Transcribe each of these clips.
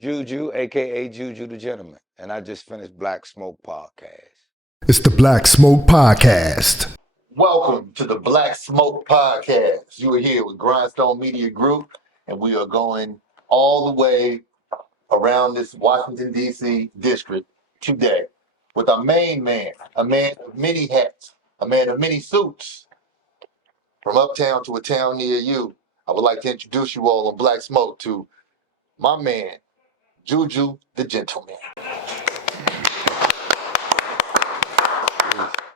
Juju, aka Juju the Gentleman, and I just finished Black Smoke Podcast. It's the Black Smoke Podcast. Welcome to the Black Smoke Podcast. You are here with Grindstone Media Group, and we are going all the way around this Washington, D.C. district today with our main man, a man of many hats, a man of many suits. From uptown to a town near you, I would like to introduce you all on Black Smoke to my man, Juju the Gentleman.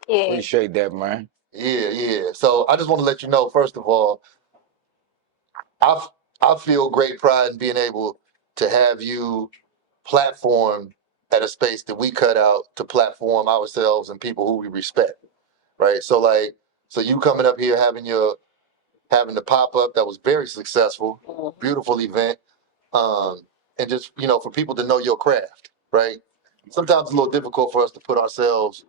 Yeah. Appreciate that, man. Yeah. So I just want to let you know, first of all, I feel great pride in being able to have you platform at a space that we cut out to platform ourselves and people who we respect, right? So you coming up here having the pop up that was very successful, beautiful event, and just for people to know your craft, right? Sometimes it's a little difficult for us to put ourselves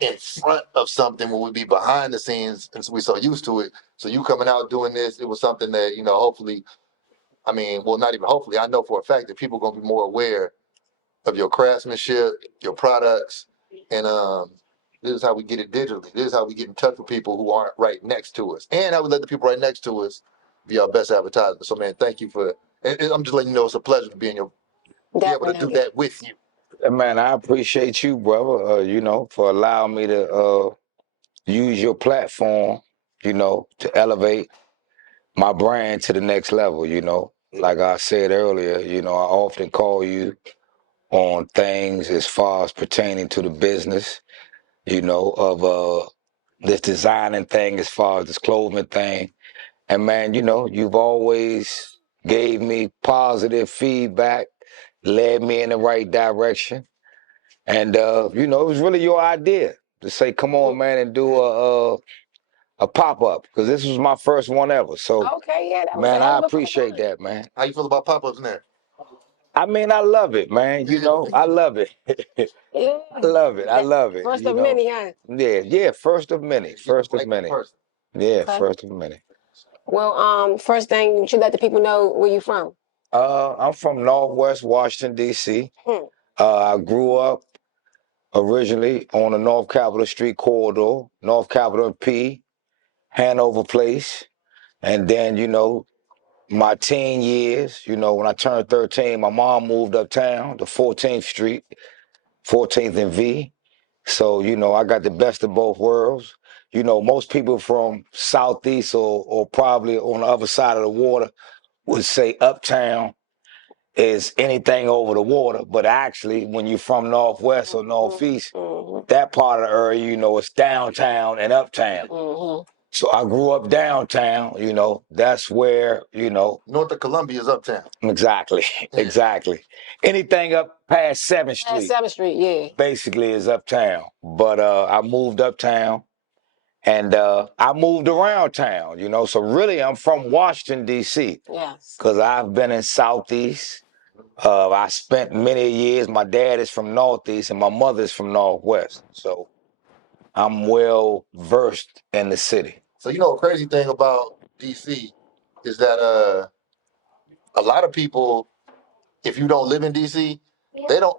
in front of something when we be behind the scenes, and so we so used to it. So you coming out doing this, it was something that hopefully, not even hopefully, I know for a fact that people are gonna be more aware of your craftsmanship, your products, and this is how we get it digitally. This is how we get in touch with people who aren't right next to us, and I would let the people right next to us be our best advertisement. So, man, thank you for. And I'm just letting you know it's a pleasure to be able to do that with you. Man, I appreciate you, brother. For allowing me to use your platform, to elevate my brand to the next level. Like I said earlier, I often call you on things as far as pertaining to the business, of this designing thing, as far as this clothing thing. And man, you've always gave me positive feedback, led me in the right direction. And it was really your idea to say, come on, man, and do a pop-up, because this was my first one ever. So Okay, yeah, that was man, a hell I of a appreciate that, man. How you feel about pop-ups in there? I mean, I love it, man. I love it. Yeah. I love it. I love it. First of many, huh? Yeah, first of many. First of many. Yeah, Okay. first of many. Well, first thing, you should let the people know where you from. I'm from Northwest Washington, D.C. Hmm. I grew up originally on the North Capitol Street corridor, North Capitol and P, Hanover Place. And then, my teen years, when I turned 13, my mom moved uptown to 14th Street, 14th and V. So, I got the best of both worlds. Most people from Southeast or probably on the other side of the water would say uptown is anything over the water. But actually, when you're from Northwest or Northeast, that part of the area, it's downtown and uptown. So I grew up downtown, that's where, North of Columbia is uptown. Exactly. Anything up past 7th Street. Past 7th Street, yeah. Basically is uptown. But I moved uptown and I moved around town, So really I'm from Washington, D.C. Yes. Because I've been in Southeast. I spent many years, my dad is from Northeast and my mother is from Northwest. So I'm well versed in the city. So a crazy thing about DC is that a lot of people, if you don't live in DC, they don't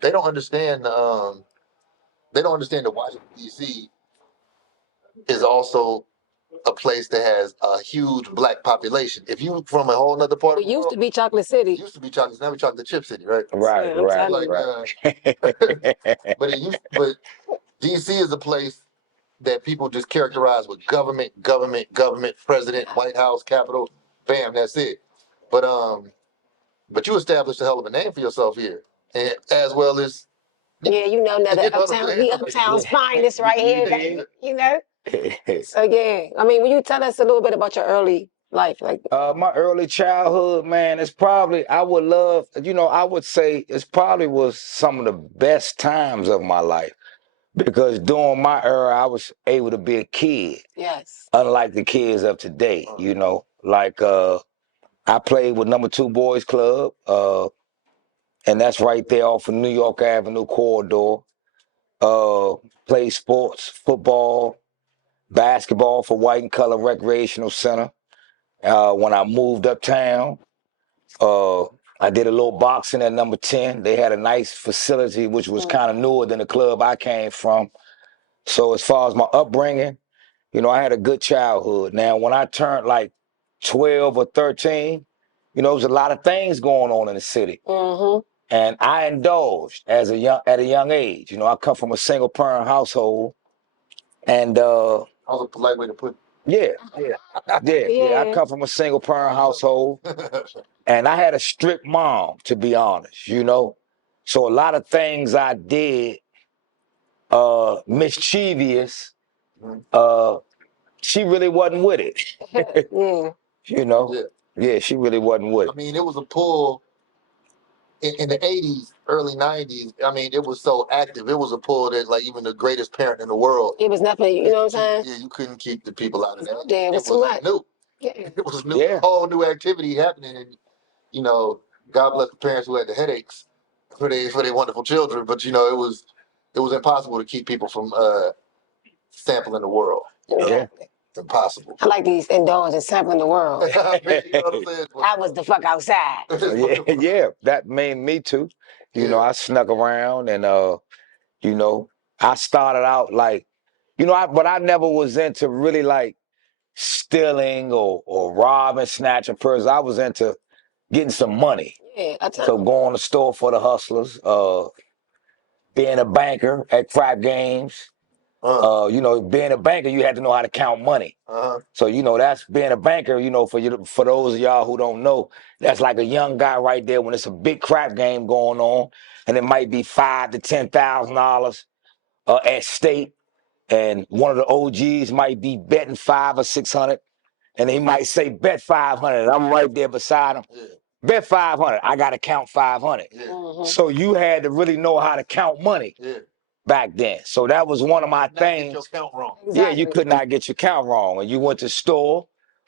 they don't understand they don't understand that Washington DC is also a place that has a huge black population. If you from a whole other part It of the used world, to be Chocolate City. it used to be chocolate, now we chocolate chip city, right? Right. But DC is a place that people just characterize with government, president, White House, Capitol, bam, that's it. But you established a hell of a name for yourself here, and as well as Yeah, the uptown's finest right here. So yeah, when you tell us a little bit about your early life, like my early childhood, man, it's probably, I would say it's probably was some of the best times of my life, because during my era, I was able to be a kid. Yes. Unlike the kids of today, like I played with Number Two Boys Club, and that's right there off of New York Avenue corridor. Played sports, football, basketball for White and Color Recreational Center. When I moved uptown, I did a little boxing at number 10. They had a nice facility, which was kind of newer than the club I came from. So as far as my upbringing, you know, I had a good childhood. Now, when I turned like 12 or 13, you know, there was a lot of things going on in the city. And I indulged at a young age. You know, I come from a single parent household. And That was a polite way to put it. yeah. I come from a single parent household. And I had a strict mom, to be honest, you know. So a lot of things I did, mischievous, she really wasn't with it. You know? Yeah, she really wasn't with it. I mean, it was a pull in the 80s, early 90s. I mean, it was so active. It was a pull that, like, even the greatest parent in the world. It was nothing, you know what I'm saying? Yeah, you couldn't keep the people out of that. Yeah, it was too much. New. Yeah. It was new, whole new activity happening. And, you know, God bless the parents who had the headaches for their wonderful children. But, you know, it was impossible to keep people from sampling the world. You know? Yeah. It's impossible. I like these indulge and sampling the world. You know what I'm saying? I was the fuck outside. Yeah, that made me too. You know, I snuck around and, you know, I started out like, you know, but I never was into really like stealing or robbing, snatching purses. I was into getting some money. Yeah, so going to the store for the hustlers, being a banker at crap games. You know, being a banker, you had to know how to count money. So, you know, that's being a banker, you know, for those of y'all who don't know, that's like a young guy right there when it's a big crap game going on, and it might be $5,000 to $10,000 at stake, and one of the OGs might be betting 500 or 600, and he might say, bet 500, and I'm right there beside him. Bet 500, I got to count 500. So you had to really know how to count money. Back then. So that was one of my things. Get your count wrong. Yeah, you could not get your count wrong. When you went to store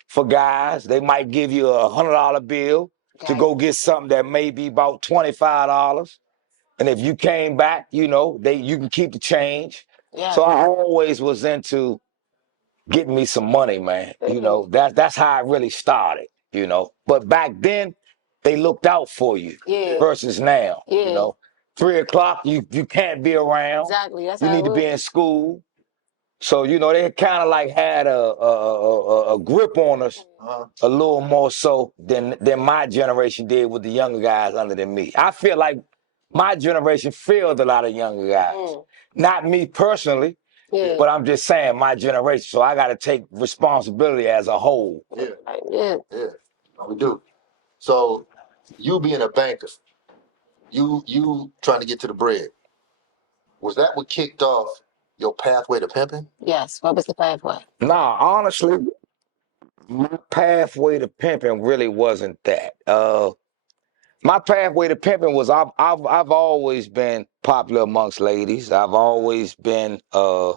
for guys, they might give you a $100 bill to go get something that may be about $25. And if you came back, you know, you can keep the change. Yeah. So I always was into getting me some money, man. You know, that's how I really started, you know. But back then, they looked out for you versus now, you know. 3 o'clock, you can't be around. Exactly. That's you how need to be in school. So, you know, they kind of like had a grip on us a little more so than my generation did with the younger guys under than me. I feel like my generation failed a lot of younger guys. Not me personally, but I'm just saying my generation. So I got to take responsibility as a whole. Yeah. We do. So you being a banker, you trying to get to the bread, was that what kicked off your pathway to pimping? Yes. What was the pathway? Nah, honestly, my pathway to pimping really wasn't that. My pathway to pimping was I've always been popular amongst ladies. I've always been you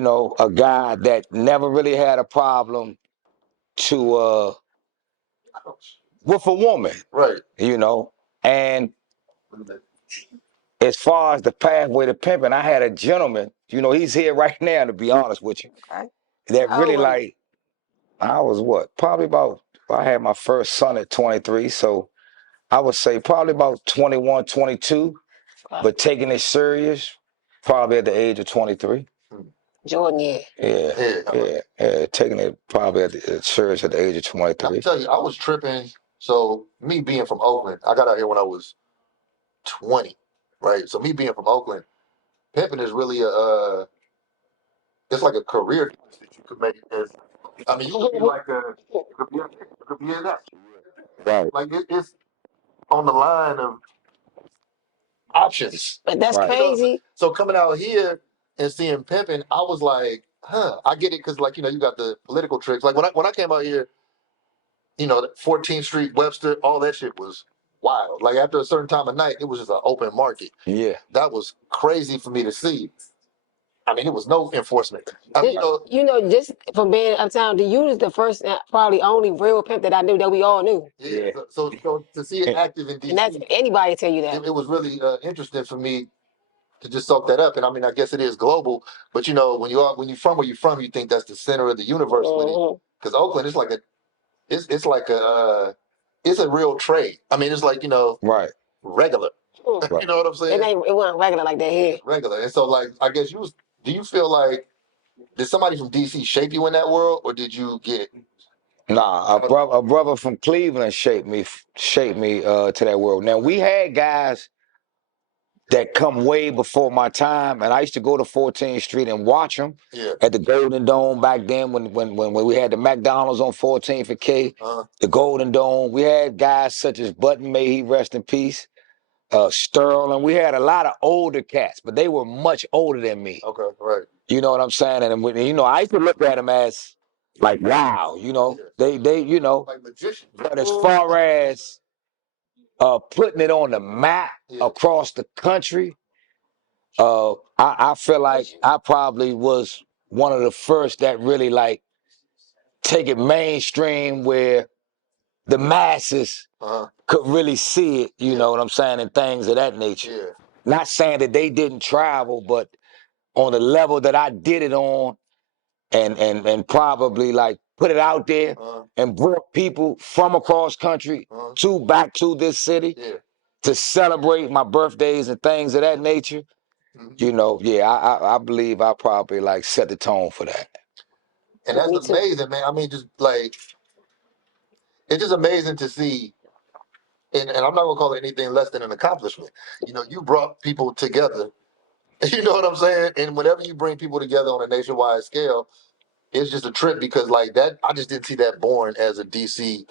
know, a guy that never really had a problem to with a woman. Right. You know. And as far as the pathway to pimping, I had a gentleman, you know, he's here right now, to be honest with you. Okay. That really like, I was what? Probably about, I had my first son at 23, so I would say probably about 21, 22, but taking it serious, probably at the age of 23. Jordan, Yeah, taking it probably at the serious at the age of 23. I tell you, I was tripping. So me being from Oakland, I got out here when I was 20, right? So me being from Oakland, pimping is really it's like a career that you could make. I mean, you could be like you could be in that. Right. Like it's on the line of options. But that's crazy. So coming out here and seeing pimping, I was like, I get it, because like, you know, you got the political tricks. Like when I came out here, you know, 14th Street, Webster, all that shit was wild. Like after a certain time of night, it was just an open market. Yeah. That was crazy for me to see. I mean, it was no enforcement. I mean, you know, just from being uptown, you was the first, probably only real pimp that I knew that we all knew. Yeah. So to see it active in DC, and that's anybody tell you that. It was really interesting for me to just soak that up. And I mean, I guess it is global, but you know, when you from where you're from, you think that's the center of the universe with it. Because Oakland is like it's like a it's a real trade. I mean, it's like, Right. regular. Right. You know what I'm saying? It wasn't regular like that here. Regular. And so, like, I guess do you feel like, did somebody from DC shape you in that world, or did you get? Nah, a brother from Cleveland shaped me to that world. Now we had guys that come way before my time, and I used to go to 14th Street and watch them at the Golden Dome back then when we had the McDonald's on 14th and K, the Golden Dome. We had guys such as Button, may he rest in peace, Sterling. We had a lot of older cats, but they were much older than me. Okay, right. You know what I'm saying? And I used to look at them as like, wow, they like magicians. But as far as putting it on the map across the country, I feel like I probably was one of the first that really like take it mainstream where the masses could really see it, you know what I'm saying, and things of that nature. Yeah. Not saying that they didn't travel, but on the level that I did it on and probably like put it out there and brought people from across country back to this city to celebrate my birthdays and things of that nature. I believe I probably like set the tone for that. And that's amazing, man. I mean, just like, it's just amazing to see. And I'm not gonna call it anything less than an accomplishment. You brought people together. You know what I'm saying? And whenever you bring people together on a nationwide scale, it's just a trip because like that, I just didn't see that born as a DC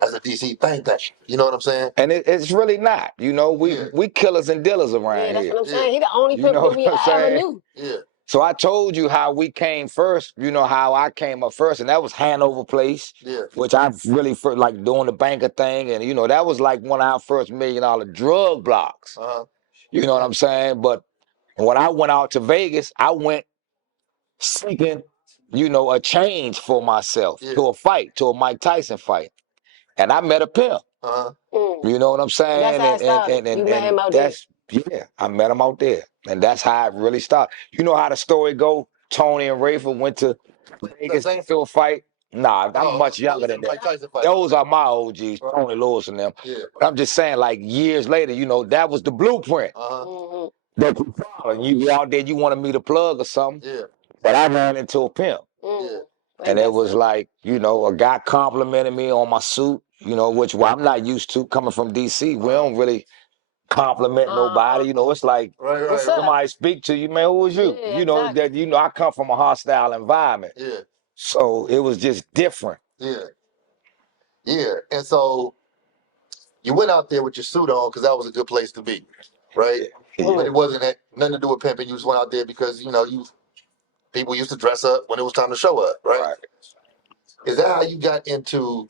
thing. You know what I'm saying? And it's really not. We killers and dealers around here. That's what I'm saying. He the only people we ever knew. Yeah. So I told you how we came first, how I came up first, and that was Hanover Place, which I really first, like doing the banker thing, and that was like one of our first $1 million drug blocks. You know what I'm saying? But when I went out to Vegas, I went seeking, a change for myself to a fight, to a Mike Tyson fight, and I met a pimp. You know what I'm saying? And that's how it started. You met him out there. Yeah, I met him out there. And that's how it really started. You know how the story go? Tony and Rafa went to Vegas to a fight. Nah, I'm much younger than that. Those are my OGs, Tony Lewis and them. Yeah. But I'm just saying, like years later, that was the blueprint that you follow. You go out there, you want to meet a plug or something. Yeah. But I ran into a pimp. Yeah. And it was like, a guy complimented me on my suit, which I'm not used to coming from DC. We don't really compliment nobody. It's like somebody speak to you, man, who is you? Exactly. I come from a hostile environment. Yeah. So it was just different. Yeah. Yeah. And so you went out there with your suit on because that was a good place to be, right? Yeah. But it wasn't nothing to do with pimping. You just went out there because, people used to dress up when it was time to show up, right? Is that how you got into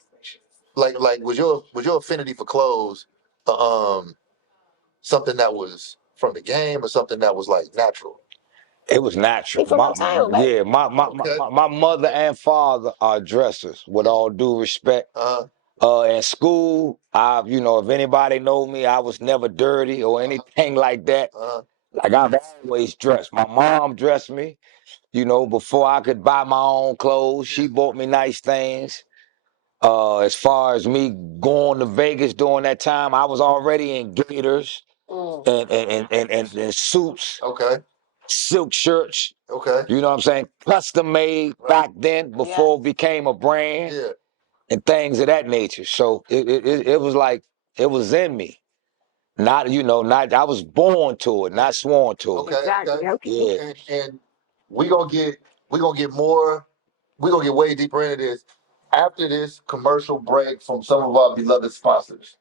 like was your affinity for clothes something that was from the game or something that was like natural? It was natural. He from town, right? Yeah, my mother and father are dressers, with all due respect. In school, if anybody know me, I was never dirty or anything like that. Like I've always dressed. My mom dressed me, before I could buy my own clothes. She bought me nice things. As far as me going to Vegas during that time, I was already in gaiters and suits. Okay. Silk shirts. Okay. You know what I'm saying? Custom made back then before it became a brand and things of that nature. So it was like, it was in me. Not, I was born to it, not sworn to it. Okay. Exactly. Okay. Yeah. And we're gonna get way deeper into this after this commercial break from some of our beloved sponsors.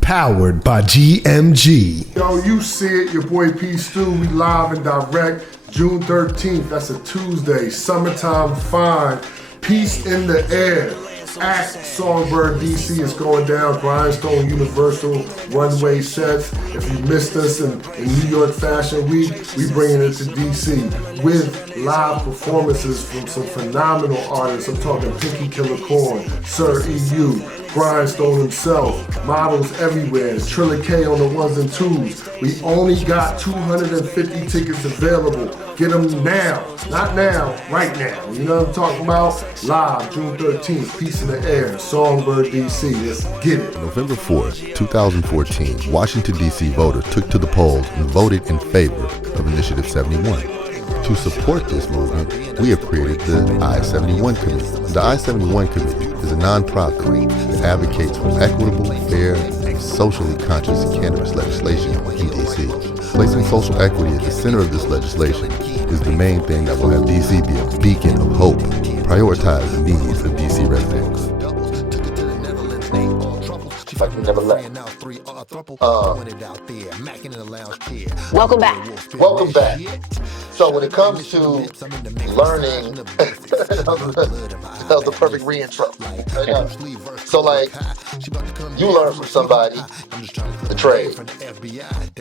Powered by GMG. Yo, you see it, your boy P Stu, we live and direct, June 13th, that's a Tuesday, summertime fine, peace in the air. At Songbird DC is going down, Grindstone Universal runway sets. If you missed us in New York Fashion Week, we bringing it to DC with live performances from some phenomenal artists. I'm talking Pinky Killer Corn, Sir EU, Grindstone himself, models everywhere, Trilla K on the ones and twos. We only got 250 tickets available. Get them now. Not now, right now. You know what I'm talking about? Live, June 13th, Peace in the Air, Songbird, DC. Let's get it. November 4th, 2014, Washington, D.C. voters took to the polls and voted in favor of Initiative 71. To support this movement, we have created the I-71 Committee. The I-71 Committee is a nonprofit that advocates for equitable, fair, and socially conscious cannabis legislation in D.C. Placing social equity at the center of this legislation is the main thing that will have D.C. be a beacon of hope, prioritize the needs of D.C. residents. Like we never left. Welcome back. Welcome back. So when it comes to learning, that was the perfect re-intro. So like, you learn from somebody the trade.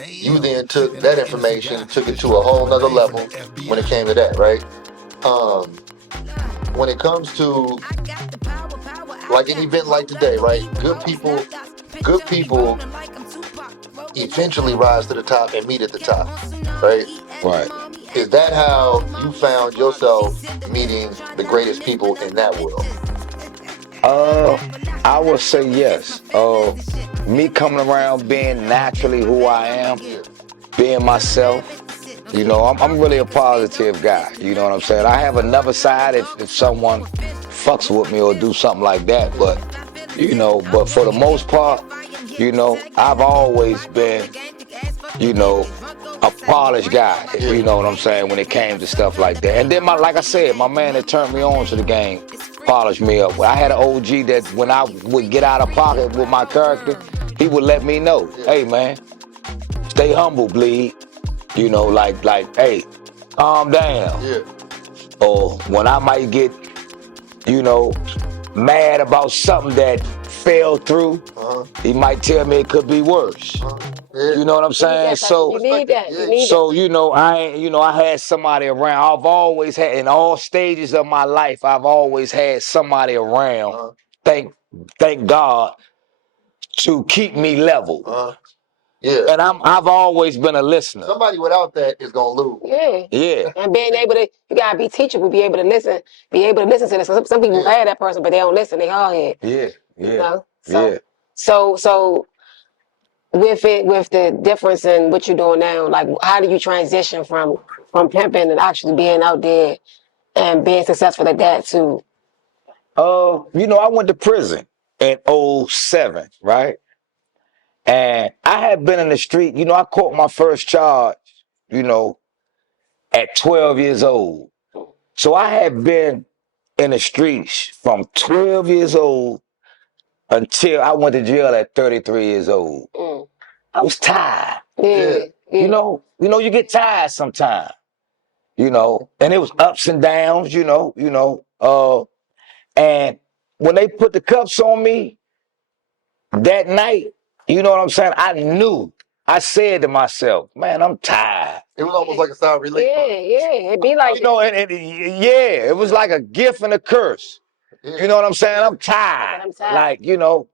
You then took that information, took it to a whole nother level when it came to that, right? When it comes to like an event like today, right? Good people eventually rise to the top and meet at the top, right? Right. Is that how you found yourself meeting the greatest people in that world? I would say yes. Me coming around being naturally who I am, being myself. You know, I'm really a positive guy. You know what I'm saying? I have another side if someone fucks with me or do something like that. But, you know, but for the most part, you know, I've always been, you know, a polished guy. You know what I'm saying? When it came to stuff like that. And then, like I said, my man that turned me on to the game polished me up. I had an OG that when I would get out of pocket with my character, he would let me know, hey, man, stay humble, bleed. You know, like, hey, calm down. Yeah. Or when I might get, you know, mad about something that fell through, he might tell me it could be worse. Yeah. You know what I'm saying? So, you need that. You need so you know, I had somebody around. I've always had, in all stages of my life, I've always had somebody around. Thank God, to keep me level. Yeah. And I've always been a listener. Somebody without that is gonna lose. Yeah. Yeah. And being able to, you gotta be teachable, be able to listen to this. Some people have that person, but they don't listen. They hard head. Yeah. Yeah. You know? Yeah. So with the difference in what you're doing now, like how do you transition from pimping and actually being out there and being successful at that too? You know, I went to prison in 2007, right? And I had been in the street, you know, I caught my first charge, you know, at 12 years old. So I had been in the streets from 12 years old until I went to jail at 33 years old. I was tired. Yeah. You know, you get tired sometimes, you know, and it was ups and downs, you know, and when they put the cuffs on me that night, you know what I'm saying? I said to myself, man, I'm tired. It was almost like a sound relief. Yeah. It'd be like, You know, it was like a gift and a curse. You know what I'm saying? I'm tired. Like, you know,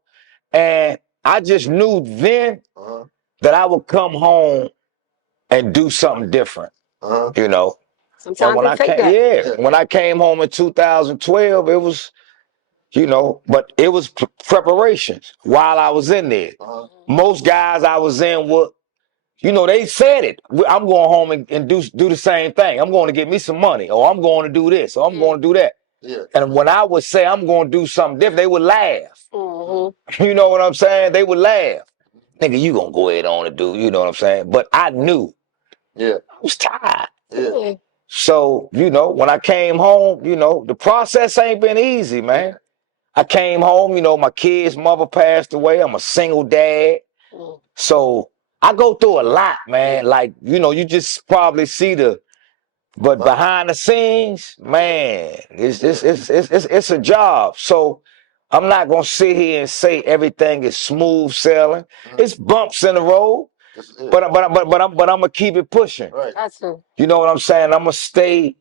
and I just knew then that I would come home and do something different, you know. sometimes when they take that. When I came home in 2012, it was, you know, but it was preparations while I was in there. Most guys I was in were, you know, they said it. I'm going home and do the same thing. I'm going to get me some money, or I'm going to do this, or I'm going to do that. Yeah. And when I would say I'm going to do something different, they would laugh. You know what I'm saying? They would laugh. Nigga, you going to go ahead on and do, you know what I'm saying? But I knew. Yeah. I was tired. Yeah. So, you know, when I came home, you know, the process ain't been easy, man. I came home, you know, my kid's mother passed away. I'm a single dad. So I go through a lot, man. Like, you know, you just probably see but behind the scenes, man, it's a job. So I'm not gonna sit here and say everything is smooth sailing. It's bumps in the road, but I'm gonna keep it pushing. Right. That's true. You know what I'm saying? I'm gonna stay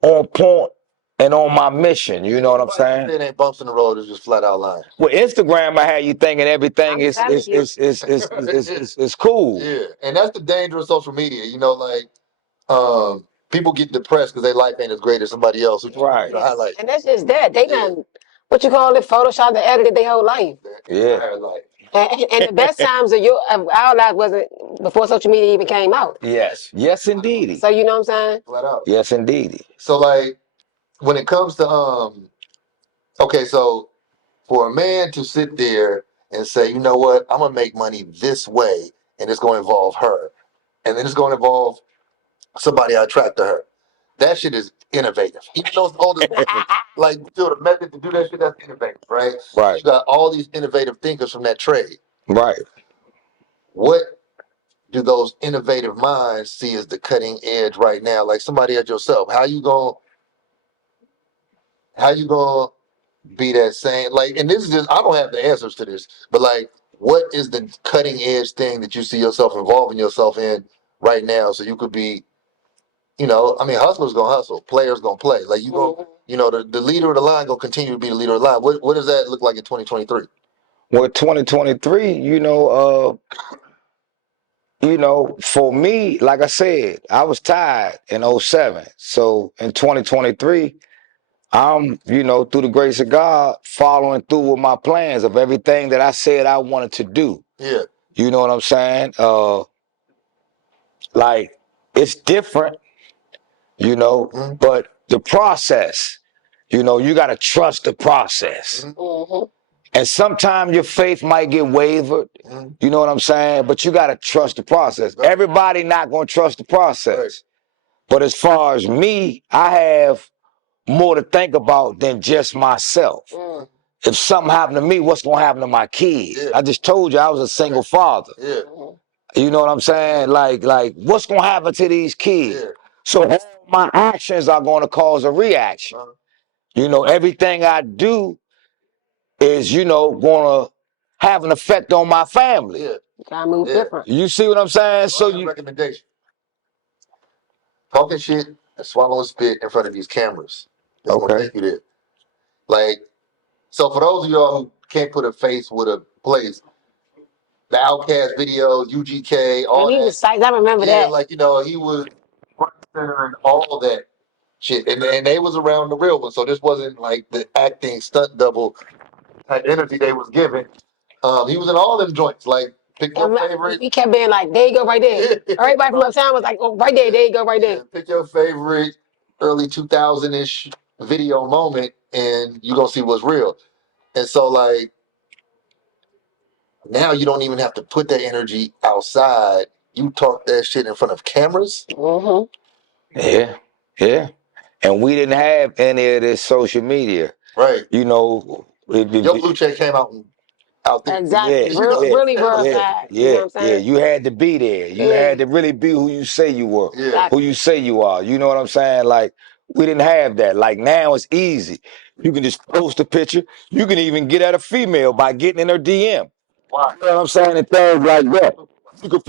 on point and on my mission. You know what I'm saying? It ain't bumps in the road. It's just flat out lying. With Instagram, I had you thinking everything is cool. Yeah, and that's the danger of social media. You know, like people get depressed because their life ain't as great as somebody else. Right. Highlight. And that's just that. They done, what you call it, Photoshop and edited their whole life. Yeah. And the best times of our life wasn't before social media even came out. Yes. Yes, indeed. So you know what I'm saying? Flat out. Yes, indeed. So like, when it comes to okay, so for a man to sit there and say, you know what, I'm gonna make money this way, and it's gonna involve her, and then it's gonna involve somebody I attract to her. That shit is innovative. Even though it's older, like still the method to do that shit, that's innovative, right? Right. You got all these innovative thinkers from that trade. Right. What do those innovative minds see as the cutting edge right now? Like somebody like yourself, how you gonna be that same? Like, and this is just, I don't have the answers to this, but like, what is the cutting edge thing that you see yourself involving yourself in right now, so you could be, you know, I mean, hustlers gonna hustle, players gonna play. Like you gonna, you know, the leader of the line gonna continue to be the leader of the line. What does that look like in 2023? Well, 2023, for me, like I said, I was tired in '07. So in 2023, I'm, through the grace of God, following through with my plans of everything that I said I wanted to do. Yeah. You know what I'm saying? Like, it's different, but the process, you got to trust the process. And sometimes your faith might get wavered, you know what I'm saying? But you got to trust the process. Everybody not going to trust the process. Right. But as far as me, I have more to think about than just myself. If something happened to me, what's going to happen to my kids? Yeah. I just told you I was a single father. Yeah. You know what I'm saying? Like what's going to happen to these kids? Yeah. So all my actions are going to cause a reaction. Everything I do is, going to have an effect on my family. Yeah. You gotta move different. You see what I'm saying? So recommendation. Talking shit and swallowing spit in front of these cameras. It's gonna take you there. Like, so for those of y'all who can't put a face with a place, the Outcast video, UGK, all and he that. was psyched. I remember that. Yeah, like, he was front and center and all that shit. And they was around the real one. So this wasn't like the acting stunt double type energy they was giving. He was in all them joints. Like, pick your favorite. He kept being like, there you go right there. Everybody from uptown was like, oh, right there you go right there. Pick your favorite early 2000-ish video moment and you're going to see what's real. And so, like, now you don't even have to put that energy outside. You talk that shit in front of cameras. Yeah. And we didn't have any of this social media. Right. Your Blue Check came out there. Exactly. Really verified. You know what I'm saying? Yeah, you had to be there. You had to really be who you say you were, who you say you are. You know what I'm saying? Like, we didn't have that. Like, now it's easy. You can just post a picture. You can even get at a female by getting in her DM. Wow. You know what I'm saying? And things like that. You could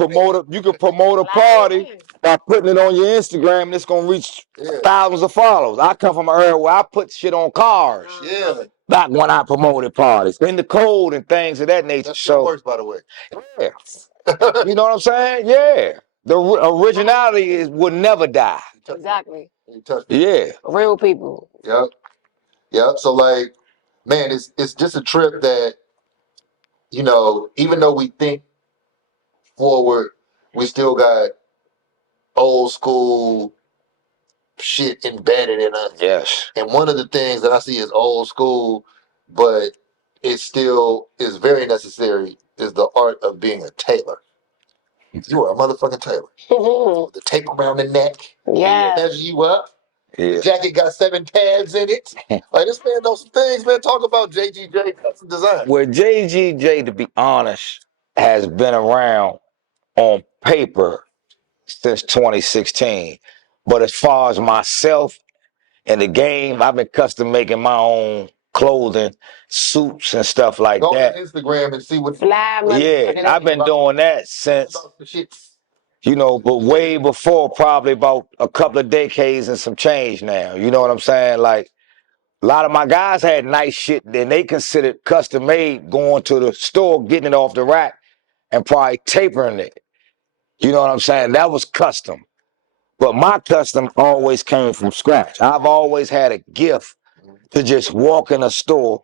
promote a party by putting it on your Instagram, and it's gonna reach thousands of followers. I come from an era where I put shit on cars. Yeah. Back when I promoted parties, in the code and things of that nature. That shit works, by the way. Yeah. You know what I'm saying? Yeah. The originality would never die. Exactly. Yeah. Real people. Yep. So, like, man, it's just a trip that, even though we think forward, we still got old school shit embedded in us. Yes. And one of the things that I see as old school, but it still is very necessary, is the art of being a tailor. You are a motherfucking tailor. The tape around the neck. Yeah. Measure you up. Yeah. The jacket got 7 tabs in it. Like, this man knows some things, man. Talk about JGJ Custom Design. Well, JGJ, to be honest, has been around on paper since 2016. But as far as myself and the game, I've been custom making my own clothing, suits and stuff like that. Go on Instagram and see what. I've been doing that since, but way before, probably about a couple of decades and some change now. You know what I'm saying? Like, a lot of my guys had nice shit, then they considered custom made going to the store, getting it off the rack, and probably tapering it. You know what I'm saying? That was custom. But my custom always came from scratch. I've always had a gift to just walk in a store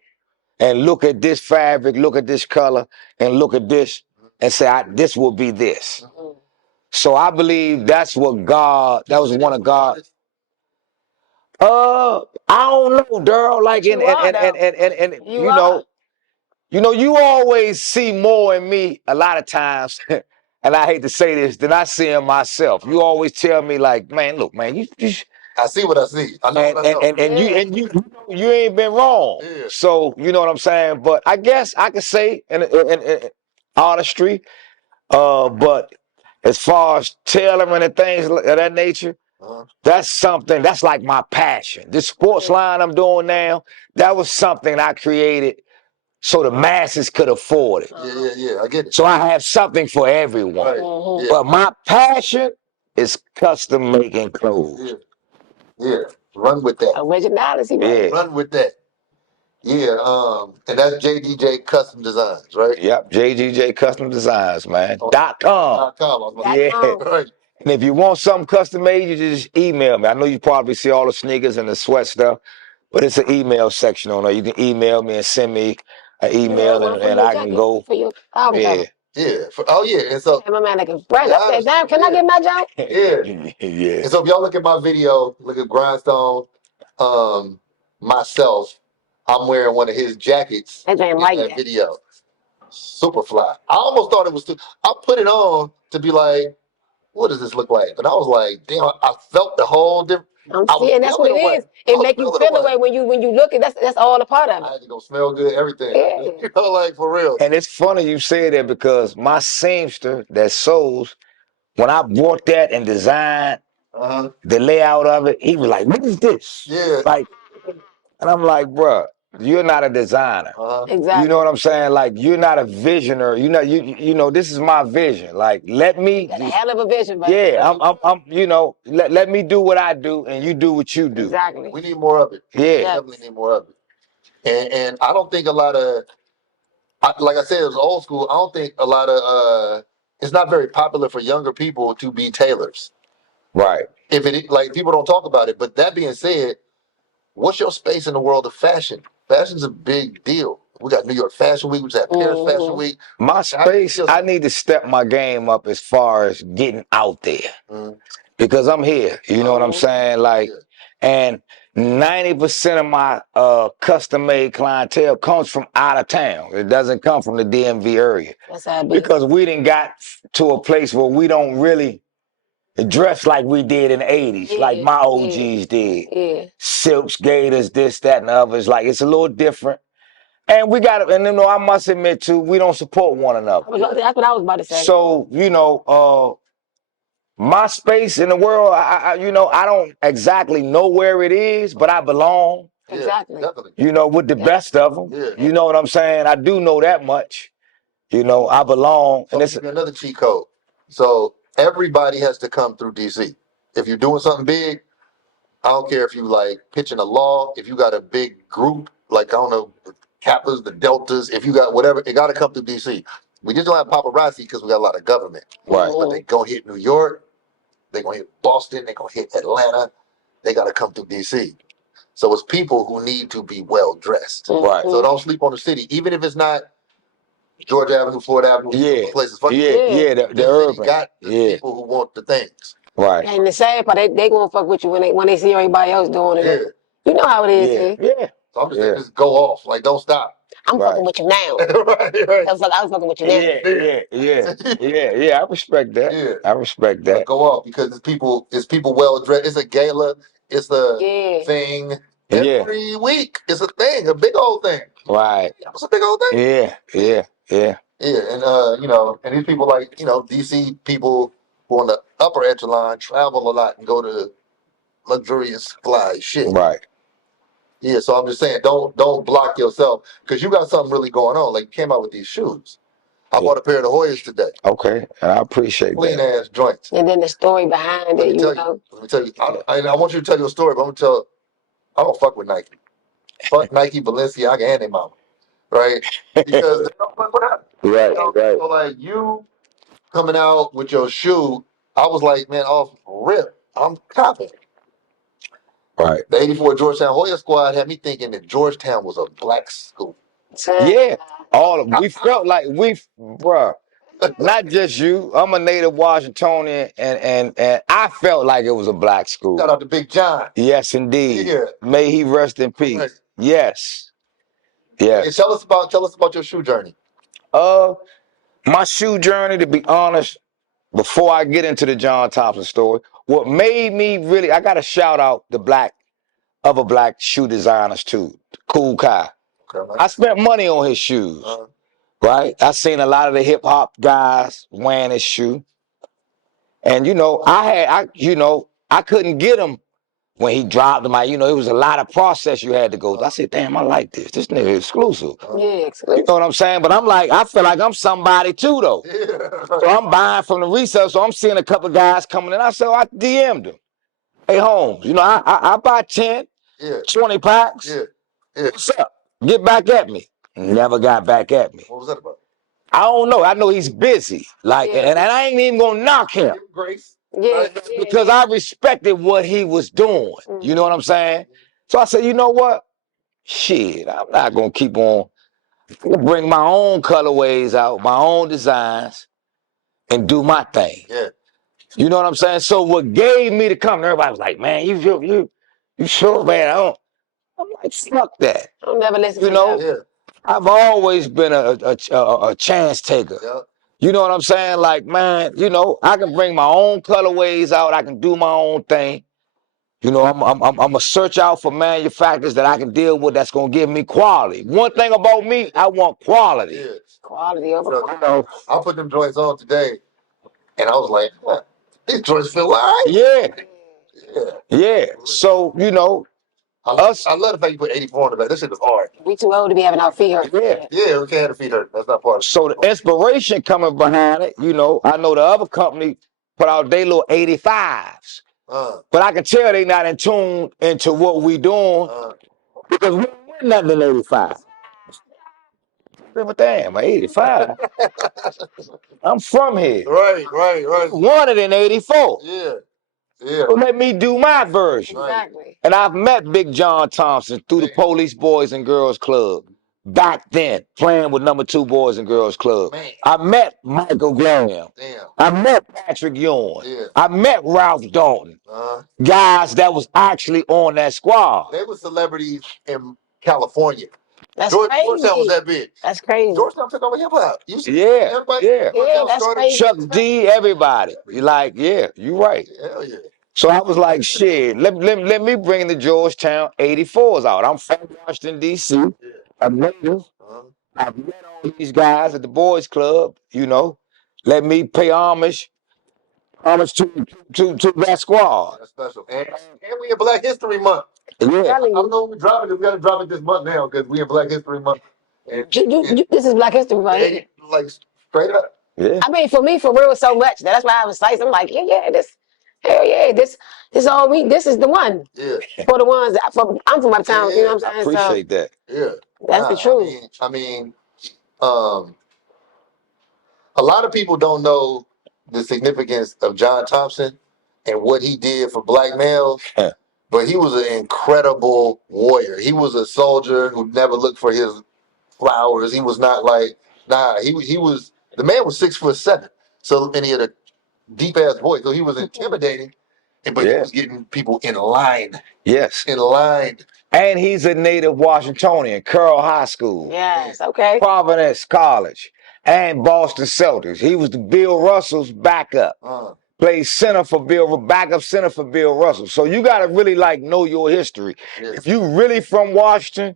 and look at this fabric, look at this color, and look at this and say, this will be this. So I believe that's what that was one of God. I don't know, Daryl. Like, and you always see more in me a lot of times, and I hate to say this, than I see in myself. You always tell me, like, man, look, man, I see what I see. I know what I know. And you ain't been wrong. Yeah. So you know what I'm saying. But I guess I could say in artistry, but as far as tailoring and things of that nature, that's something that's like my passion. This sports line I'm doing now, that was something I created so the masses could afford it. Yeah, I get it. So I have something for everyone. Right. Yeah. But my passion is custom making clothes. Yeah. Run with that. Originality, right? Yeah. Run with that. Yeah, and that's JDJ Custom Designs, right? Yep, JGJ Custom Designs, man. .com. .com. Yeah. Right. And if you want something custom made, you just email me. I know you probably see all the sneakers and the sweat stuff, but it's an email section on there. You can email me and send me an email, and I can go. For your album cover. Yeah. And so my man like a brand. I said, damn, can I get my job? Yeah. And so if y'all look at my video, look at Grindstone, myself, I'm wearing one of his jackets in that video. Super fly. I almost thought it was I put it on to be like, what does this look like? But I was like, damn, I felt the whole different. I'm seeing that's what it is. It make you feel away when you look at that's all a part of it. I had to go smell good, everything. Yeah. You know, like for real. And it's funny you say that because my seamster that sews, when I bought that and designed the layout of it, he was like, what is this? Yeah. Like, and I'm like, bruh, you're not a designer. Exactly. You know what I'm saying? Like, you're not a visioner. You know, this is my vision. Like, let me. Got a hell of a vision, but I'm let me do what I do and you do what you do. Exactly. We need more of it. Yeah. We definitely need more of it. And I don't think a lot of, like I said, it was old school. I don't think a lot of, it's not very popular for younger people to be tailors. Right. If it, like, people don't talk about it. But that being said, what's your space in the world of fashion? Fashion's a big deal. We got New York Fashion Week. We just had Paris Fashion Week. My space, I need to step my game up as far as getting out there. Because I'm here. You know what I'm saying? Like, and 90% of my custom-made clientele comes from out of town. It doesn't come from the DMV area. That's how it be. Because we didn't got to a place where we don't really dress like we did in the 80s, like my OGs did. Yeah. Silks, gators, this, that, and others. Like, it's a little different. And we got to, and you know, I must admit too, we don't support one another. That's what I was about to say. So, you know, my space in the world, I don't exactly know where it is, but I belong. Exactly. You know, with the best of them. Yeah. You know what I'm saying? I do know that much. You know, I belong. So and it's another cheat code. So everybody has to come through DC. If you're doing something big, I don't care if you like pitching a law, if you got a big group, like, I don't know, the Kappas, the Deltas, if you got whatever, it got to come through DC. We just don't have paparazzi because we got a lot of government. Right. But they going to hit New York, they going to hit Boston, they going to hit Atlanta. They got to come through DC. So it's people who need to be well dressed. Right. So don't sleep on the city, even if it's not Georgia Avenue, Florida Avenue, places. The urban. Got the people who want the things. Right. And the sad part, they gonna fuck with you when they see everybody else doing it. Yeah. You know how it is. Yeah. So I'm just saying, just go off. Like, don't stop. I'm fucking with you now. right. I was fucking with you now. Yeah. I respect that. Yeah. I respect that. Go off because it's people well dressed. It's a gala. It's a thing. Every week, it's a thing, a big old thing. Right. It's a big old thing. Yeah. Yeah, and you know, and these people, like, you know, DC people who on the upper echelon travel a lot and go to luxurious fly shit. Right. Yeah, so I'm just saying, don't block yourself because you got something really going on. Like, you came out with these shoes. I bought a pair of the Hoyas today. Okay, and I appreciate Clean that. ass joints. And then the story behind it, Let me tell you. I want you to tell your story, but I don't fuck with Nike. Fuck Nike, Balenciaga, and their mama, right? Because they don't fuck with us. Right, right. So like you coming out with your shoe, I was like, man, off rip, I'm copping. Right. The '84 Georgetown Hoya squad had me thinking that Georgetown was a black school. Yeah. We felt like bruh. Not just you. I'm a native Washingtonian, and I felt like it was a black school. Shout out to Big John. Yes, indeed. Yeah. May he rest in peace. Right. Yes. Hey, Yes. tell us about your shoe journey. My shoe journey, to be honest, before I get into the John Thompson story, what made me really, I got to shout out the other black shoe designers too. Cool Kai. Okay, I spent money on his shoes, right? I seen a lot of the hip hop guys wearing his shoe. And I couldn't get him when he dropped them. It was a lot of process you had to go through. I said, damn, I like this. This nigga exclusive. Yeah, exclusive. You know what I'm saying? But I'm like, I feel like I'm somebody too, though. Yeah. So I'm buying from the resale. So I'm seeing a couple guys coming in. I DM'd them. Hey, Holmes, I buy 10, 20 packs. Yeah. What's up? Get back at me. Never got back at me. What was that about? I don't know. I know he's busy. And I ain't even gonna knock him. Grace. Yeah, Because I respected what he was doing. You know what I'm saying? So I said, you know what? Shit, I'm not gonna keep on. I'm gonna bring my own colorways out, my own designs, and do my thing. Yeah. You know what I'm saying? So what gave me the company, everybody was like, man, you sure, man? I'm like, fuck that. I'll never listen to that. Yeah. I've always been a chance taker. Yeah. You know what I'm saying? Like, man, I can bring my own colorways out. I can do my own thing. I'm gonna search out for manufacturers that I can deal with that's gonna give me quality. One thing about me, I want quality. Yeah. Quality over So, I put them joints on today, and I was like, huh, these joints feel alright. Yeah. Yeah. Yeah. So, I love the fact you put 84 on the back. This shit is hard. We too old to be having our feet hurt. Yeah. Yeah, we can't have the feet hurt. That's not part of it. So the inspiration coming behind it, I know the other company put out their little 85s. But I can tell they not in tune into what we doing because we don't win nothing in 85. But damn, 85. I'm from here. Right. Won it in 84. Yeah. So let me do my version. Exactly. And I've met Big John Thompson through the Police Boys and Girls Club. Back then, playing with number 2 Boys and Girls Club. Man. I met Michael Graham. Damn. I met Patrick Ewing. Yeah. I met Ralph Dalton. Guys that was actually on that squad. They were celebrities in California. That's Georgetown crazy. was that big. That's crazy. Georgetown took over hip hop. Yeah. Everybody, Yeah. Georgetown that's started. crazy. Chuck D, everybody. You like, yeah, you right. Hell yeah. So I was like, shit, let me bring the Georgetown 84s out. I'm from Washington, D.C. I'm native. I've met all these guys at the Boys Club, Let me pay homage to that squad. That's special. And we in Black History Month. Yeah. I don't know when we're dropping it. We got to drop it this month now because we in Black History Month. And This is Black History, right? like straight up. Yeah. I mean, for me, for real, so much. That's why I was like, I'm like, this all we. This is the one. Yeah. For the ones I'm from out of town. Yeah, you know what I'm saying? I appreciate that. Yeah. That's the truth. I mean, a lot of people don't know the significance of John Thompson and what he did for black males. But he was an incredible warrior. He was a soldier who never looked for his flowers. He was not like, he was, the man was 6'7". So, and he had a deep ass voice. So he was intimidating, but he was getting people in line. Yes. In line. And he's a native Washingtonian, Curl High School. Yes, okay. Providence College and Boston Celtics. He was the Bill Russell's backup. Played backup center for Bill Russell. So you got to really know your history. Yeah. If you really from Washington,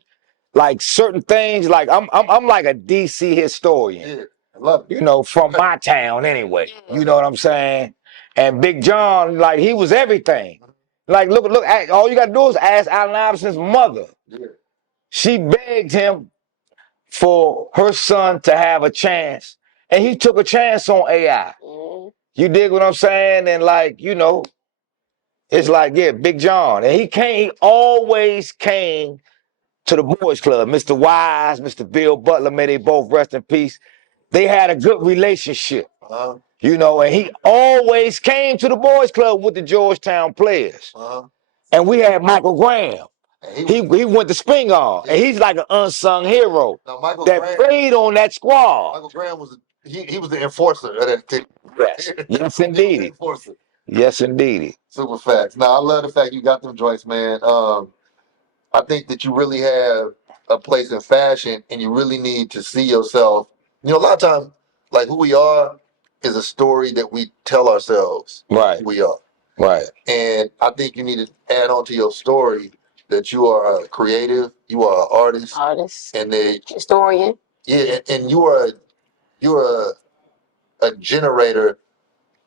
certain things, I'm like a DC historian. Yeah, I love it. From my town anyway. You know what I'm saying? And Big John, he was everything. Look, all you got to do is ask Allen Iverson's mother. Yeah. She begged him for her son to have a chance. And he took a chance on AI. You dig what I'm saying? And it's Big John. And he always came to the boys club. Mr. Wise, Mr. Bill Butler, may they both rest in peace. They had a good relationship, you know, and he always came to the boys club with the Georgetown players. And we had Michael Graham. He went to Spingarn, and he's like an unsung hero that played on that squad. Michael Graham was he was the enforcer of that team. Yes, yes indeed. Yes, indeed. Super facts. Now, I love the fact you got them joints, man. I think that you really have a place in fashion, and you really need to see yourself. You know, a lot of times, like who we are is a story that we tell ourselves. Right. Who we are. Right. And I think you need to add on to your story that you are a creative, you are an artist, and a historian. Yeah, and you're a generator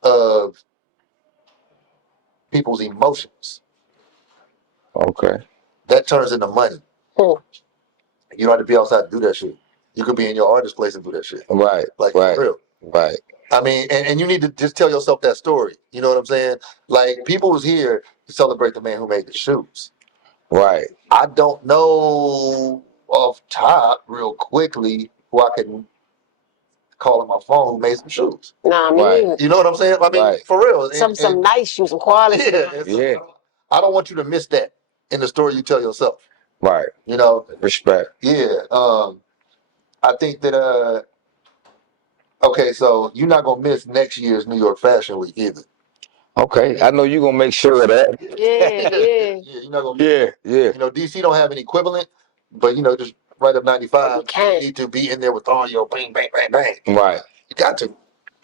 of people's emotions. Okay. That turns into money. You don't have to be outside to do that shit. You could be in your artist place and do that shit. Right. Like, right. for real. Right. I mean, and you need to just tell yourself that story. You know what I'm saying? Like, people was here to celebrate the man who made the shoes. Right. I don't know off top real quickly who I can call on my phone who made some shoes. Nah, me neither. You know what I'm saying? I mean, for real. Some nice shoes, some quality. Yeah. I don't want you to miss that in the story you tell yourself. Right. You know? Respect. Yeah. I think that okay, so you're not gonna miss next year's New York Fashion Week either. Okay, I know you're gonna make sure of that. Yeah. You're not gonna. Yeah. You know, DC don't have an equivalent, but you know, just right up 95, you need to be in there with all your bang, bang, bang, bang. Right. You got to.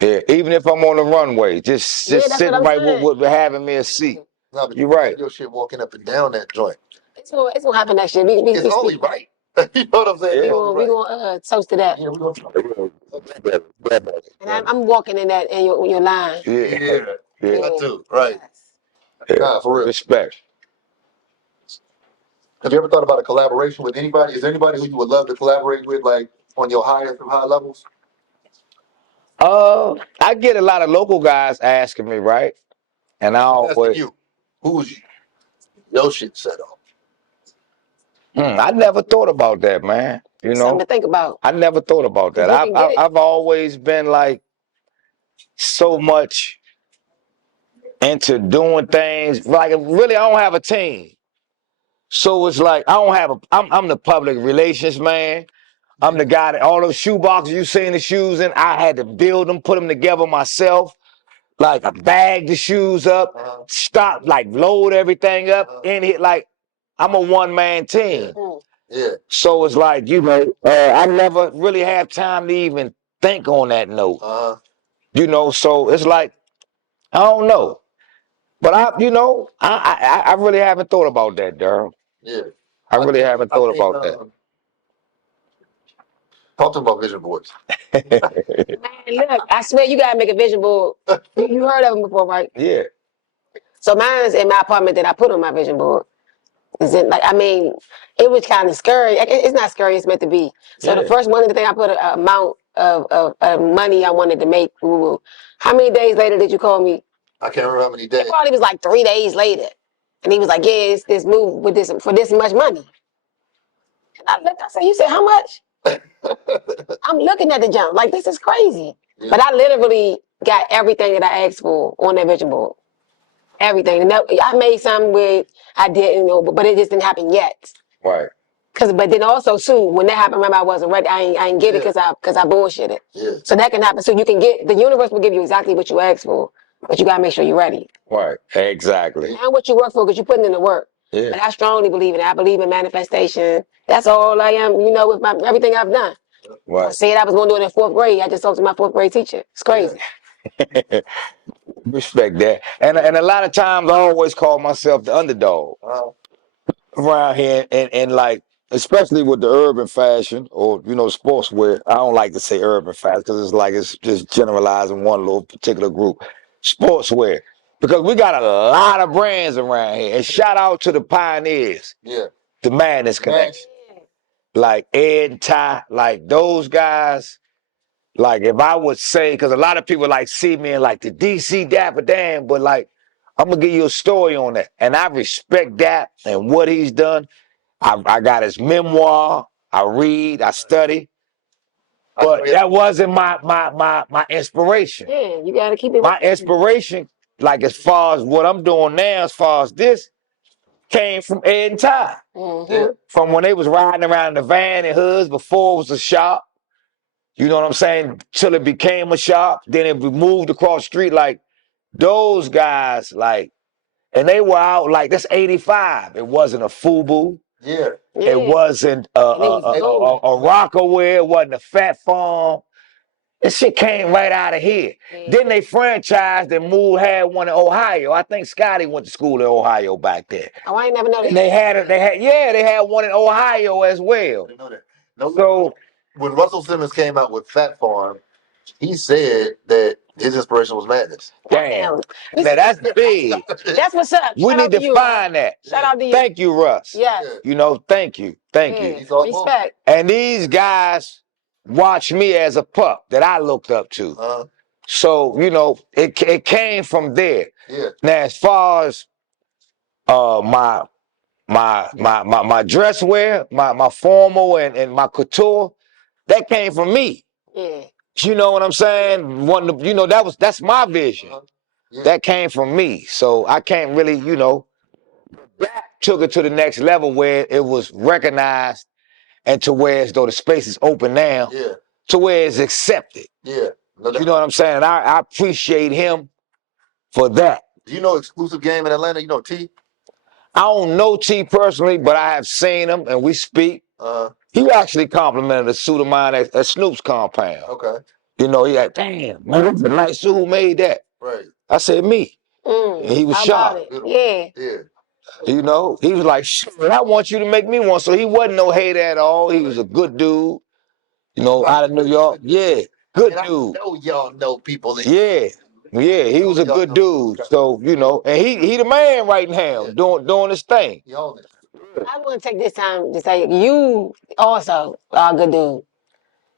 Yeah. Even if I'm on the runway, just sitting right with having me a seat. No, but you're right. Your shit walking up and down that joint. It's gonna happen next year. It's only right. You know what I'm saying? Yeah. We're gonna toast to that. Yeah, we're gonna. And I'm walking in your line. Yeah. That too. Right. Yeah. Nah, for real. Respect. Have you ever thought about a collaboration with anybody? Is there anybody who you would love to collaborate with, like on your highest of high levels? I get a lot of local guys asking me, right? And I always you. Who's your shit set off? I never thought about that, man. You know, something to think about. I never thought about that. I've always been like so much into doing things. Like really, I don't have a team, so it's like I don't have a. I'm the public relations man. I'm the guy that all those shoe boxes you seen the shoes in. I had to build them, put them together myself. Like I bag the shoes up, stop, like load everything up, and hit like I'm a one-man team. Yeah. So it's like, you know, I never really have time to even think on that note. You know, so it's like, I don't know. But I really haven't thought about that, Daryl. Yeah. I really haven't thought about that. Talk to him about vision boards. Man, look, I swear you gotta make a vision board. You heard of them before, right? Yeah. So mine's in my apartment that I put on my vision board. Is it like, I mean, it was kind of scary. It's not scary, it's meant to be. So the first one of the thing I put an amount of money I wanted to make. How many days later did you call me? I can't remember how many days. It probably was like 3 days later. And he was like, yeah, it's this move with this for this much money. And I looked, I said, you said how much? I'm looking at the jump like this is crazy. Yeah. But I literally got everything that I asked for on that vision board. Everything. And I made some where I didn't know, but it just didn't happen yet. Right. But then also too, when that happened, remember I wasn't ready. I ain't get it because I bullshitted. Yeah. So that can happen. So you can get, the universe will give you exactly what you asked for, but you gotta make sure you're ready. Right. Exactly. And what you work for, because you're putting in the work. Yeah. But I strongly believe in it. I believe in manifestation. That's all I am, you know, with everything I've done. Right. I said I was going to do it in 4th grade. I just talked to my 4th grade teacher. It's crazy. Yeah. Respect that. And a lot of times I always call myself the underdog around here, and like, especially with the urban fashion or, you know, sportswear. I don't like to say urban fashion because it's like it's just generalizing one little particular group. Sportswear. Because we got a lot of brands around here. And shout out to the pioneers. Yeah. The Madness Connection. Like Ed and Ty, like those guys. Like if I would say, because a lot of people like see me and like the DC Dapper Dan, but like I'm gonna give you a story on that. And I respect that and what he's done. I got his memoir. I read. I study. But that wasn't my inspiration. Yeah, you gotta keep it. My inspiration, like as far as what I'm doing now, as far as this, came from Ed and Ty. Mm-hmm. From when they was riding around in the van and hoods before it was a shop. You know what I'm saying? Till it became a shop. Then it moved across the street. Like those guys, like, and they were out like that's 85. It wasn't a FUBU. Yeah. It wasn't a Rockaway. It wasn't a Fat Farm. This shit came right out of here. Yeah. Then they franchised and had one in Ohio. I think Scotty went to school in Ohio back there. Oh, I ain't never know that. And they had one in Ohio as well. I didn't know that. No, So when Russell Simmons came out with Fat Farm, he said that his inspiration was Madness. damn. Now that's big. That's what's up. We need to find that. Shout out to you. Thank you, Russ. Yes. You know, thank you. Thank you. He's all Respect. And these guys watched me as a pup that I looked up to. So, you know, it came from there. Yeah. Now, as far as my dress wear, my formal and my couture, that came from me. Yeah. You know what I'm saying? You know, that's my vision. Yeah. That came from me. So I can't really, you know, that took it to the next level where it was recognized and to where as though the space is open now. Yeah. To where it's accepted. Yeah. No, You know what I'm saying? And I appreciate him for that. Do you know Exclusive Game in Atlanta? You know T? I don't know T personally, but I have seen him and we speak. He actually complimented a suit of mine at Snoop's compound. Okay. You know, he like, damn, man, that's a nice suit. Who made that? Right. I said, me. And he was shocked. Yeah. Yeah. You know, he was like, shit, I want you to make me one. So he wasn't no hater at all. He was a good dude. You know, out of New York. Yeah, good dude. I know y'all know people. Yeah, he was a good dude. So, you know, and he the man right now, doing his thing. I want to take this time to say you also are a good dude.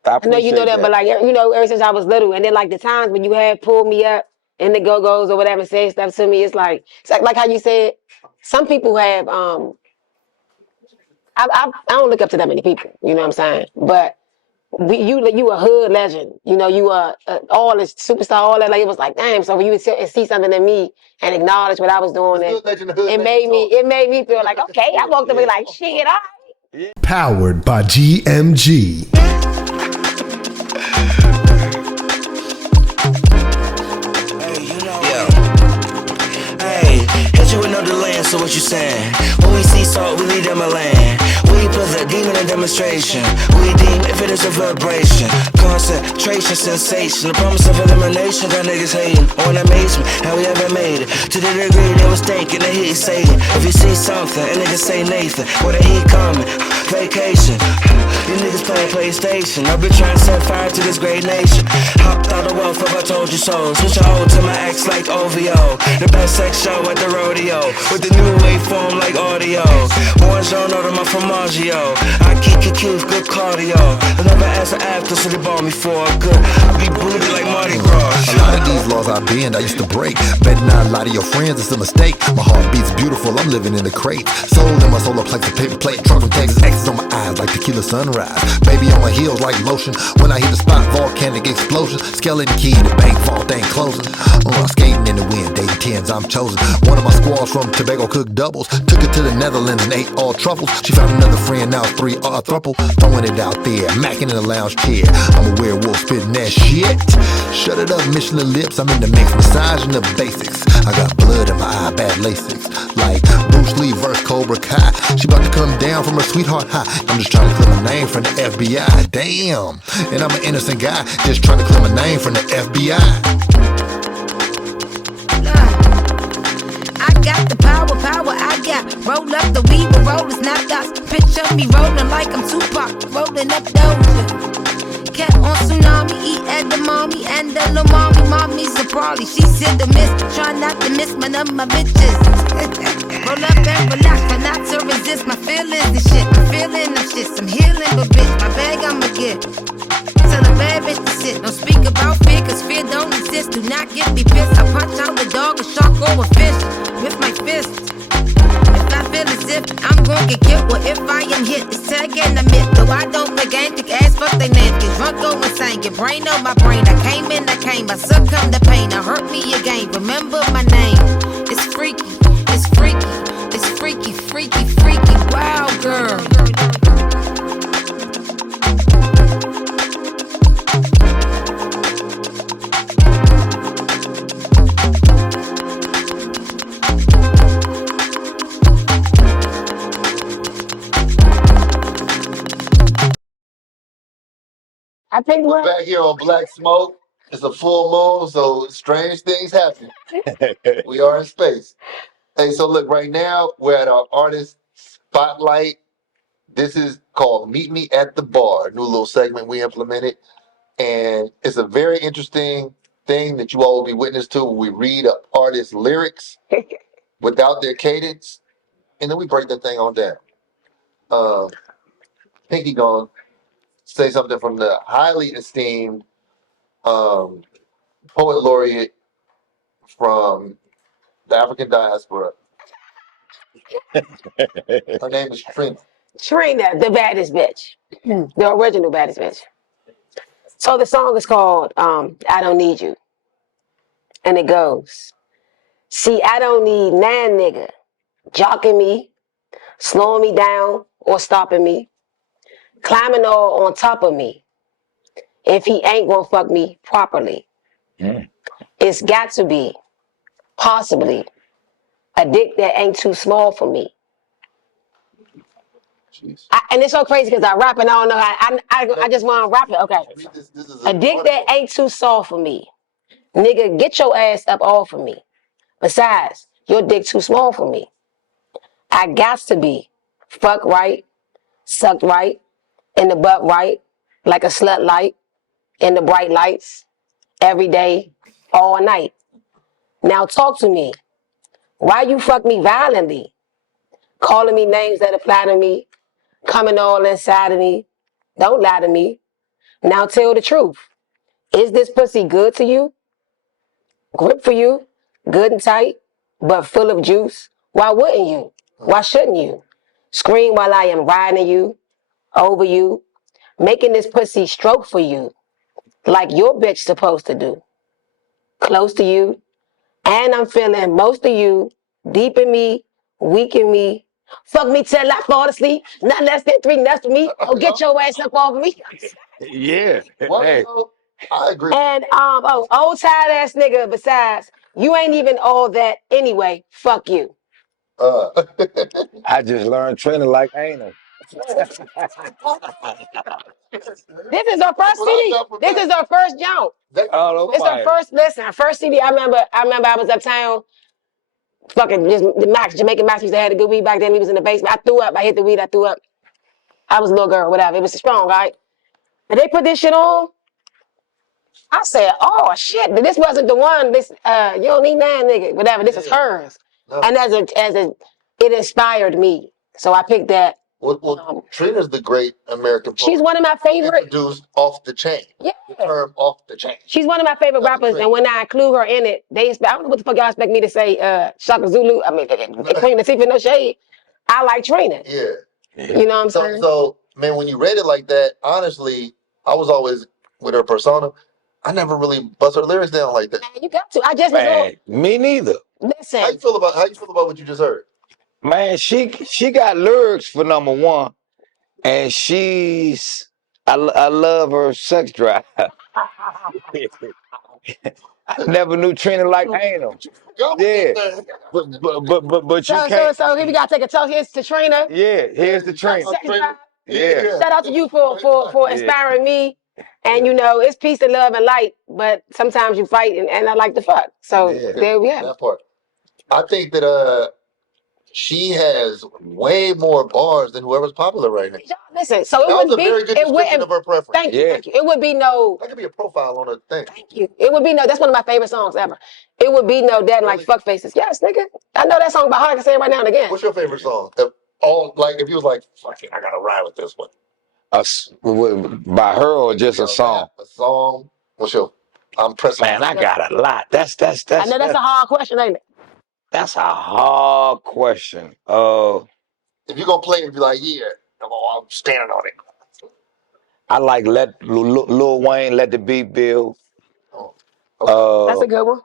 I know you know that, but like, you know, ever since I was little, and then like the times when you had pulled me up in the go-go's or whatever, saying stuff to me, it's like how you said, some people have, I don't look up to that many people, you know what I'm saying? But you a hood legend, you know, you are all this superstar, all that. Like it was like, damn. So when you would see something in me and acknowledge what I was doing, it made me feel like, okay, I walked away like, shit, all right. Powered by GMG. Hit you with no delay, so what you saying? When we see salt, we lead them a land. We put the demon in demonstration. We deem if it is a vibration. Concentration, sensation. The promise of elimination, got niggas hating on amazement. How we ever made it to the degree they was thinking that he's saying. If you see something, and niggas say Nathan, where the heat coming? Vacation. You niggas playing PlayStation. I've been trying to set fire to this great nation. Hopped out of wealth if I told you so. Switch your old to my ex like OVO. The best sex show at the rodeo. With the new waveform like audio. Orange on out of my Formaggio. I keep good cardio. I never asked for after, so they bought me for a good. I be booted like Mardi Gras. A lot of these laws I bend, I used to break. Bet not a lot of your friends, it's a mistake. My heart beats beautiful, I'm living in the crate. Soul in my solar plex, a paper plate. Truck from Texas, X's on my eyes like tequila sunrise. Baby on my heels like lotion. When I hit the spot, volcanic explosion. Skeleton key, the bank vault ain't closing. Skating in the wind, dating tens, I'm chosen. One of my squaws from Tobago cooked doubles. Took it to the Netherlands and ate all truffles. She found another friend, now 3 are a throuple. Throwing it out there, macking in the lounge chair. I'm a werewolf spitting that shit. Shut it up, Michelin lips, I'm in the mix, massaging the basics. I got blood in my eye, bad Lasix. Like Bruce Lee versus Cobra Kai. She about to come down from her sweetheart high. I'm just trying to clear my name from the FBI. Damn. And I'm an innocent guy, just trying to clear my name from the FBI. I got the power I got. Roll up the weed with rollers, not dots. Picture me rolling like I'm Tupac, rolling up Doja. Cat on tsunami, eat edamame, and the little mommy's a probably. She's hit the miss, try not to miss none of my bitches. Roll up and relax, try not to resist my feelings and shit. I'm feeling them shits, I'm healing, but bitch, my bag I'ma get. Tell a bad bitch to sit, don't speak about fear, cause fear don't exist. Do not get me pissed, I punch out the dog, a shark, or a fish with my fist. If I feel as if I'm gonna get killed, well, if I am hit, it's tag and I admit. Though I don't play game, thick ass, fuck they napkin. Drunk, go insane, get brain on my brain. I came, I succumb to pain. I hurt me again, remember my name. It's freaky, it's freaky, it's freaky, freaky, freaky, wow, girl. I think We're back here on Black Smoke. It's a full moon, so strange things happen. We are in space. Hey, so look, right now we're at our artist spotlight. This is called Meet Me at the Bar, a new little segment we implemented. And it's a very interesting thing that you all will be witness to when we read an artist's lyrics without their cadence, and then we break that thing on down. Pinky gonna say something from the highly esteemed poet laureate from the African diaspora. Her name is Trina. Trina, the baddest bitch. The original baddest bitch. So the song is called I Don't Need You. And it goes, see, I don't need nan nigga jocking me, slowing me down or stopping me, climbing all on top of me if he ain't gonna fuck me properly. It's got to be, possibly, a dick that ain't too small for me. And it's so crazy because I rap and I don't know how, I just want to rap it. Okay. This is A dick that ain't too soft for me. Nigga, get your ass up off of me. Besides, your dick too small for me. I got to be fuck right, sucked right, in the butt right, like a slut light, in the bright lights, every day, all night. Now talk to me. Why you fuck me violently? Calling me names that apply to me, coming all inside of me. Don't lie to me. Now tell the truth. Is this pussy good to you? Grip for you? Good and tight, but full of juice? Why wouldn't you? Why shouldn't you? Scream while I am riding you, over you, making this pussy stroke for you, like your bitch supposed to do. Close to you, and I'm feeling most of you, deep in me, weak in me. Fuck me till I fall asleep, not less than 3 nuts for me, or get your ass up off of me. Yeah. Well, Hey. I agree. And old tired ass nigga, besides, you ain't even all that anyway. Fuck you. I just learned Trina like anal. This is our first CD. This is our first jump. It's our first listen. Our first CD. I remember I was uptown. Fucking just the Max, Jamaican Max used to have the good weed back then. We was in the basement. I threw up. I hit the weed. I threw up. I was a little girl, whatever. It was strong, right? And they put this shit on. I said, "Oh shit! This wasn't the one. This you don't need nine, nigga. Whatever. This is hers." No. And it inspired me. So I picked that. Well, Trina's the great American poet. She's one of my favorite. Introduced off the chain. Yeah. The term off the chain. She's one of my favorite rappers, and when I include her in it, I don't know what the fuck y'all expect me to say. Shaka Zulu. I mean, Queen Latifah, no shade. I like Trina. Yeah. You know what I'm saying? So, man, when you read it like that, honestly, I was always with her persona. I never really bust her lyrics down like that. Man, you got to. I just me neither. Listen. How you feel about what you just heard? Man, she got lyrics for number one, and I love her sex drive. I never knew Trina like anal. Yeah, but you can't. So here we gotta take a toast. Here's to Trina. Yeah, here's the Trina. Yeah. Shout out to you for inspiring me. And you know, it's peace and love and light, but sometimes you fight and I like to fuck. So there we have it. That part. I think that she has way more bars than whoever's popular right now. Listen, so it would be a very good description of her preference. Thank you. It would be no. That could be a profile on her thing. Thank you. It would be no. That's one of my favorite songs ever. It would be no dead like fuck faces. Yes, nigga. I know that song by heart. I can say it right now and again. What's your favorite song? If you was like, fuck it, I gotta ride with this one. By her or just a song? A song. What's your? I'm pressing. Man, I got a lot. That's. I know that's a hard question, ain't it? That's a hard question. If you're gonna play it, be like, yeah, I'm standing on it. I like let Lil Wayne let the beat build. Oh, okay. That's a good one.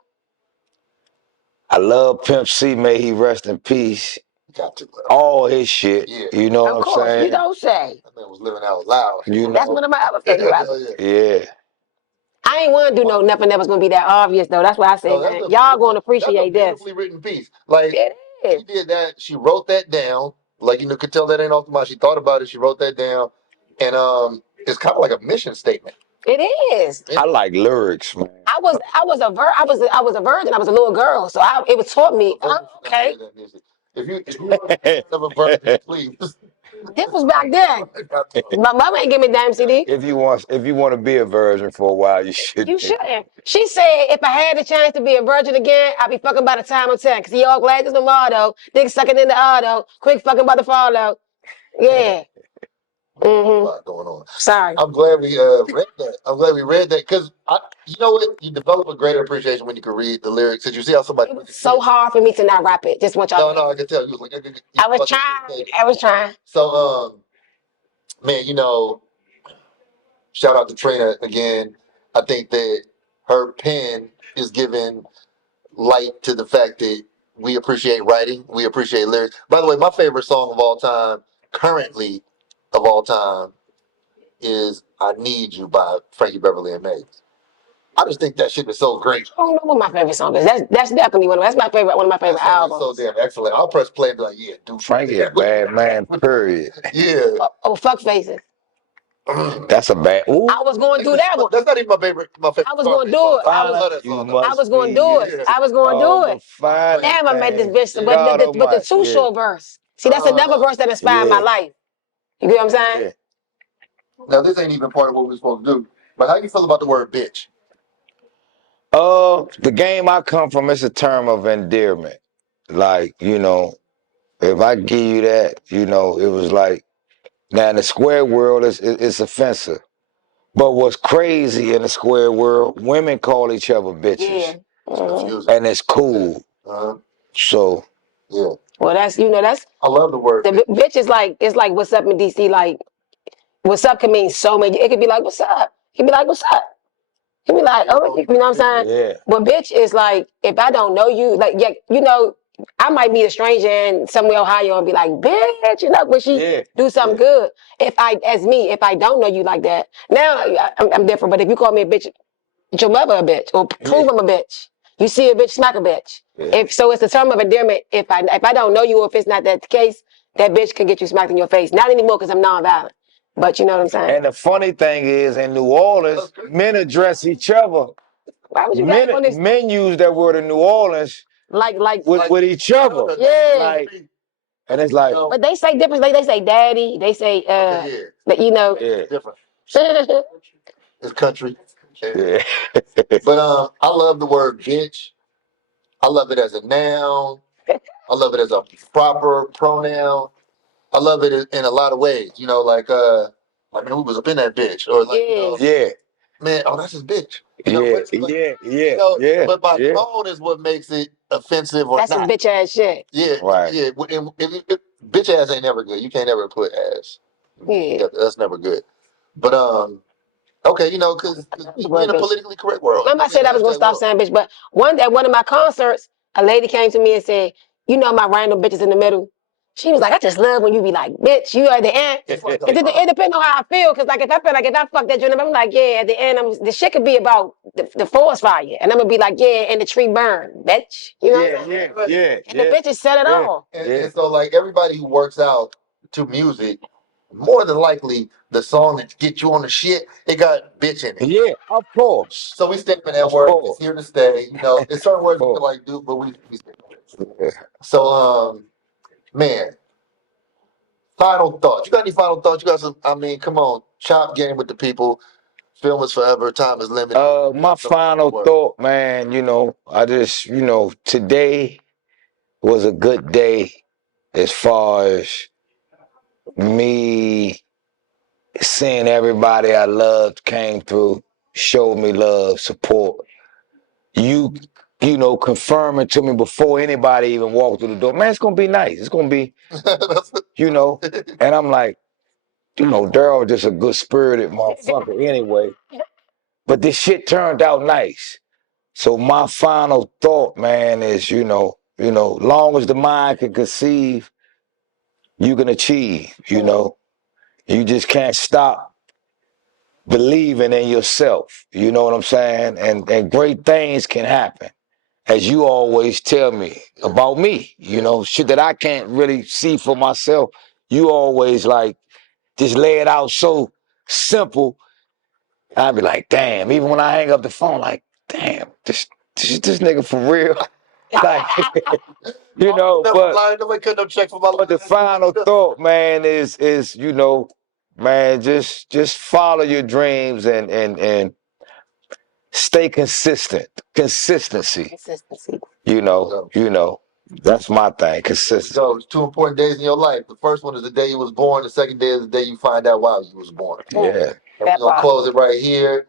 I love Pimp C, may he rest in peace. Got to. All his shit. Yeah. You know Of what I'm course, you saying? don't say. That man was living out loud. You That's know? one of my other favorite Hell rappers. yeah. Yeah. I ain't want to do nothing that was gonna be that obvious though. That's why I say, No, man, y'all gonna that's a appreciate this. beautifully written piece. Like It she is. did that. She wrote that down. Like could tell that ain't off the mind. She thought about it. She wrote that down, and it's kind of like a mission statement. It is. I like lyrics, man. I was a virgin. I was a little girl, so it was taught me. Oh, okay, If you have a virgin, please. this was back then. My mama ain't give me a damn CD. If you want to be a virgin for a while, you should. You shouldn't. She said if I had the chance to be a virgin again, I'd be fucking by the time I'm 10. Cause y'all glad there's no motto. Dick sucking in the auto. Quick fucking by the follow. Yeah. A lot going on. Sorry. I'm glad we read that. I'm glad we read that because you know what? You develop a greater appreciation when you can read the lyrics. Cause you see how somebody. It was so hard for me to not rap it. Just want y'all. No, I can tell. You was like, I was trying. I was trying. So, man, shout out to Trina again. I think that her pen is giving light to the fact that we appreciate writing, we appreciate lyrics. By the way, my favorite song of all time, currently of all time, is "I Need You" by Frankie Beverly and Maze. I just think that shit is so great. I don't know what my favorite song is. That's definitely that's my favorite. One of my favorite albums. So damn excellent. I'll press play and be like, yeah, dude. Frankie a bad man, period. Yeah. Oh, fuck faces. That's a bad. Ooh. I was going to do that one. That's not even my favorite. I was going to do it. I was going to do it. I was going to do it. Damn, I made this bitch with the too short verse. See, that's another verse that inspired my life. You get what I'm saying? Yeah. Now this ain't even part of what we're supposed to do. But how you feel about the word bitch? The game I come from is a term of endearment. Like, if I give you that, it was like, now in the square world, it's offensive. But what's crazy in the square world, women call each other bitches. Yeah. And it's cool. So. Yeah. Well, that's. I love the word. The bitch is like, it's like, what's up in DC? Like, what's up can mean so many. It could be like, what's up? It could be like, what's up? He be like, oh, you know what I'm saying? Yeah. But bitch is like, if I don't know you, like, yeah, I might meet a stranger in somewhere Ohio and be like, bitch, when she do something good. If I don't know you like that, now I'm different. But if you call me a bitch, your mother a bitch, or prove I'm a bitch. You see a bitch, smack a bitch. Yeah. It's a term of endearment. If I don't know you, or if it's not that case, that bitch can get you smacked in your face. Not anymore because I'm nonviolent. But you know what I'm saying? And the funny thing is, in New Orleans, men address each other. Why would you men use that word in New Orleans with each other. Yeah. And it's like. But they say different. They say daddy. They say, different. It's country. Yeah. But I love the word bitch. I love it as a noun. I love it as a proper pronoun. I love it in a lot of ways. Like man, we was up in that bitch, or like, man, oh, that's his bitch. But my tone is what makes it offensive or that's not. Some bitch ass shit. Yeah, right. Yeah. Bitch ass ain't never good. You can't ever put ass. Yeah, that's never good. But okay, because we're in a politically correct world. Remember I said I was gonna stop saying bitch, but at one of my concerts, a lady came to me and said, my random bitches in the middle. She was like, I just love when you be like, bitch, you at the end. It depends on how I feel, because like if I feel like if I fuck that joint, I'm like, yeah, at the end, the shit could be about the forest fire, and I'm gonna be like, yeah, and the tree burn, bitch. You know? Yeah. And the bitches said it all. And so like everybody who works out to music, more than likely the song that gets you on the shit, it got bitch in it. Yeah, of course. So we stick with that word. It's here to stay. It's certain words we can like do, but we stick with it. So man, final thoughts. You got any final thoughts? You got some? I mean, come on, chop game with the people. Film is forever. Time is limited. My final thought, man. I just, today was a good day as far as me seeing everybody I loved came through, showed me love, support. You you know, confirming to me before anybody even walked through the door, man, it's gonna be nice. It's gonna be, you know, and I'm like, you know, Daryl just a good spirited motherfucker anyway. But this shit turned out nice. So my final thought, man, is, you know, long as the mind can conceive, you can achieve, you know. You just can't stop believing in yourself. You know what I'm saying? And great things can happen. As you always tell me about me, you know, shit that I can't really see for myself. You always like just lay it out so simple. I'd be like, damn, even when I hang up the phone, like, damn, this nigga for real. Like, you know, but the final thought, man, is, you know, man, just follow your dreams and stay consistent. Consistency. You know, that's my thing. Consistency. So it's 2 important days in your life. The first one is the day you was born. The second day is the day you find out why you was born. Yeah. And we're gonna close it right here.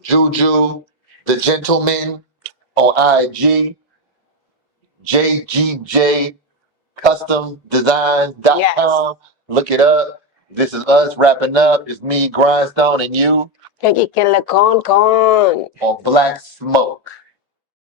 Juju, the gentleman on IG, JGJCustomDesigns.com. Yes. Look it up. This is us wrapping up. It's me, Grindstone, and you Con. on Black Smoke.